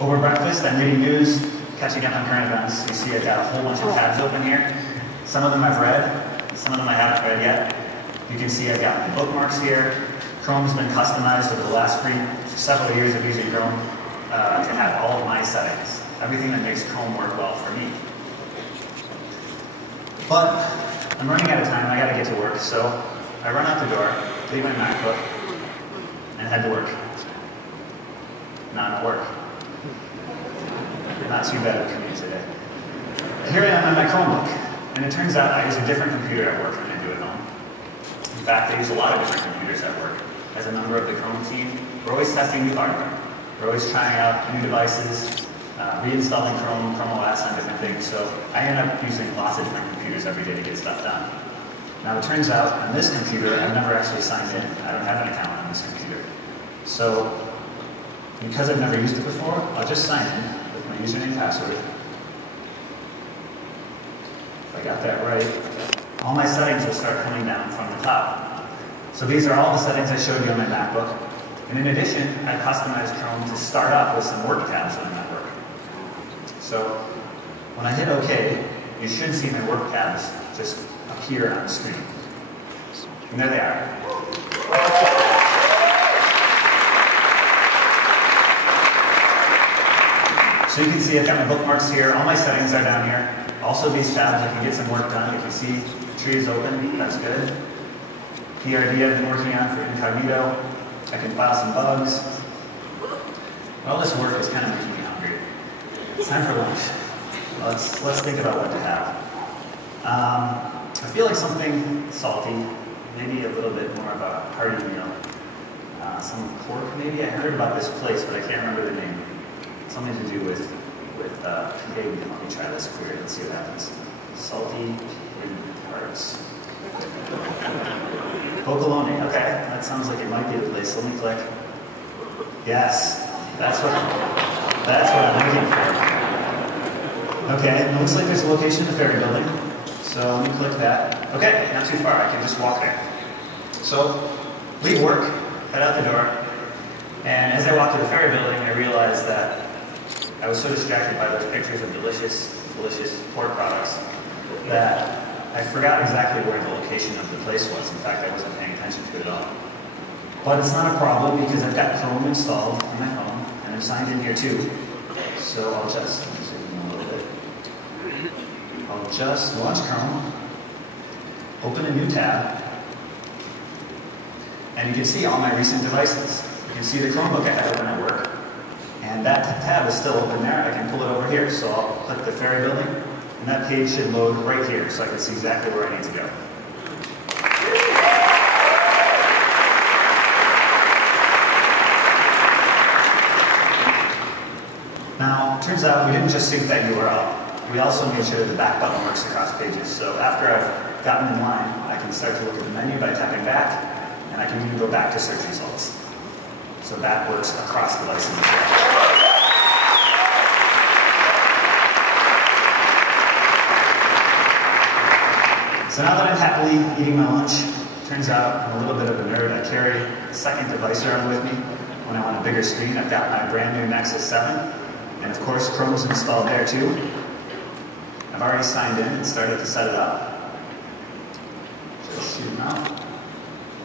Over breakfast, I'm reading news, catching up on current events. You see I've got a whole bunch of tabs open here. Some of them I've read, some of them I haven't read yet. You can see I've got bookmarks here. Chrome's been customized over the last several years of using Chrome to have all of my settings. Everything that makes Chrome work well for me. But I'm running out of time and I gotta get to work, so I run out the door, leave my MacBook, and head to work. Not at work. Not too bad of a commute today. Here I am on my Chromebook, and it turns out I use a different computer at work than I do at home. In fact, I use a lot of different computers at work. As a member of the Chrome team, we're always testing new hardware. We're always trying out new devices, reinstalling Chrome, Chrome OS on different things, so I end up using lots of different computers every day to get stuff done. Now it turns out on this computer, I've never actually signed in. I don't have an account on this computer. So, because I've never used it before, I'll just sign in with my username and password. If I got that right, all my settings will start coming down from the top. So these are all the settings I showed you on my MacBook. And in addition, I customized Chrome to start off with some work tabs on my MacBook. So when I hit OK, you should see my work tabs just appear on the screen. And there they are. So you can see I've got my bookmarks here. All my settings are down here. Also these tabs, I can get some work done. You can see the tree is open. That's good. PRD I've been working on for incognito. I can file some bugs. All this work is kind of making me hungry. It's time for lunch. Let's think about what to have. I feel like something salty, maybe a little bit more of a hearty meal. Some pork maybe. I heard about this place, but I can't remember the name. Something to do with pig. Let me try this query. Let's see what happens. Salty pig hearts. Bocolone. Okay, that sounds like it might be the place. Let me click. Yes, that's what I'm looking for. Okay, it looks like there's a location in the ferry building. So let me click that. Okay, not too far. I can just walk there. So leave work, head out the door, and as I walk to the ferry building, I realized that I was so distracted by those pictures of delicious pork products that I forgot exactly where the location of the place was. In fact, I wasn't paying attention to it at all. But it's not a problem because I've got Chrome installed on my phone, and I'm signed in here too. So I'll just, launch Chrome, open a new tab, and you can see all my recent devices. You can see the Chromebook I had open at work, and that tab is still open there. I can pull it over here, so I'll click the ferry building, and that page should load right here, so I can see exactly where I need to go. Now, it turns out we didn't just sync that URL. We also made sure that the back button works across pages. So after I've gotten in line, I can start to look at the menu by tapping back, and I can even go back to search results. So that works across devices as well. So now that I'm happily eating my lunch, turns out I'm a little bit of a nerd. I carry a second device around with me when I want a bigger screen. I've got my brand new Nexus 7, and of course Chrome's installed there too. I've already signed in and started to set it up. Just shoot them out.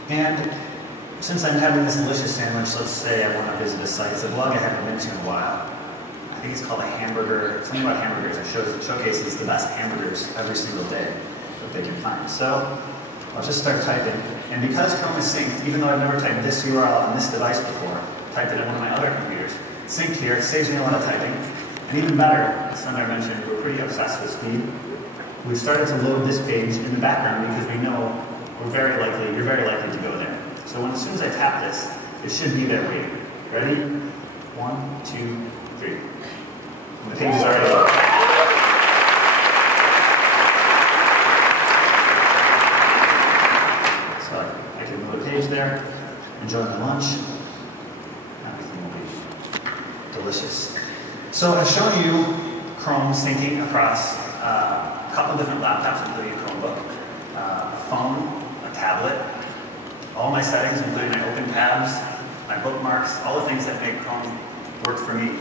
And since I'm having this delicious sandwich, let's say I want to visit a site. It's a blog I haven't been to in a while. I think it's called a hamburger, something about hamburgers. It showcases the best hamburgers every single day that they can find. So I'll just start typing. And because Chrome is synced, even though I've never typed this URL on this device before, typed it on one of my other computers, it's synced here, it saves me a lot of typing. And even better, as Sundar mentioned, we're pretty obsessed with speed. We've started to load this page in the background because we know you're very likely to go there. So as soon as I tap this, it should be there waiting. Ready? 1, 2, 3. And the page is already loaded. So I can move a page there, enjoy my lunch. Everything will be delicious. So I've shown you Chrome syncing across a couple different laptops, including a Chromebook, a phone, a tablet, all my settings, including my open tabs, my bookmarks, all the things that make Chrome work for me.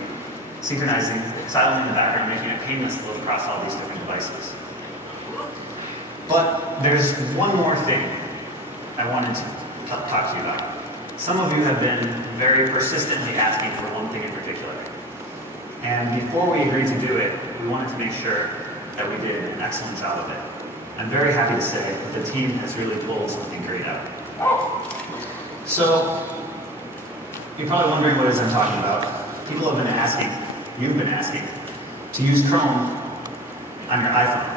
synchronizing silently in the background, making it painless to look across all these different devices. But there's one more thing I wanted to talk to you about. Some of you have been very persistently asking for one thing in particular. And before we agreed to do it, we wanted to make sure that we did an excellent job of it. I'm very happy to say that the team has really pulled something great out. So, you're probably wondering what it is I'm talking about. People have been asking, you've been asking, to use Chrome on your iPhone.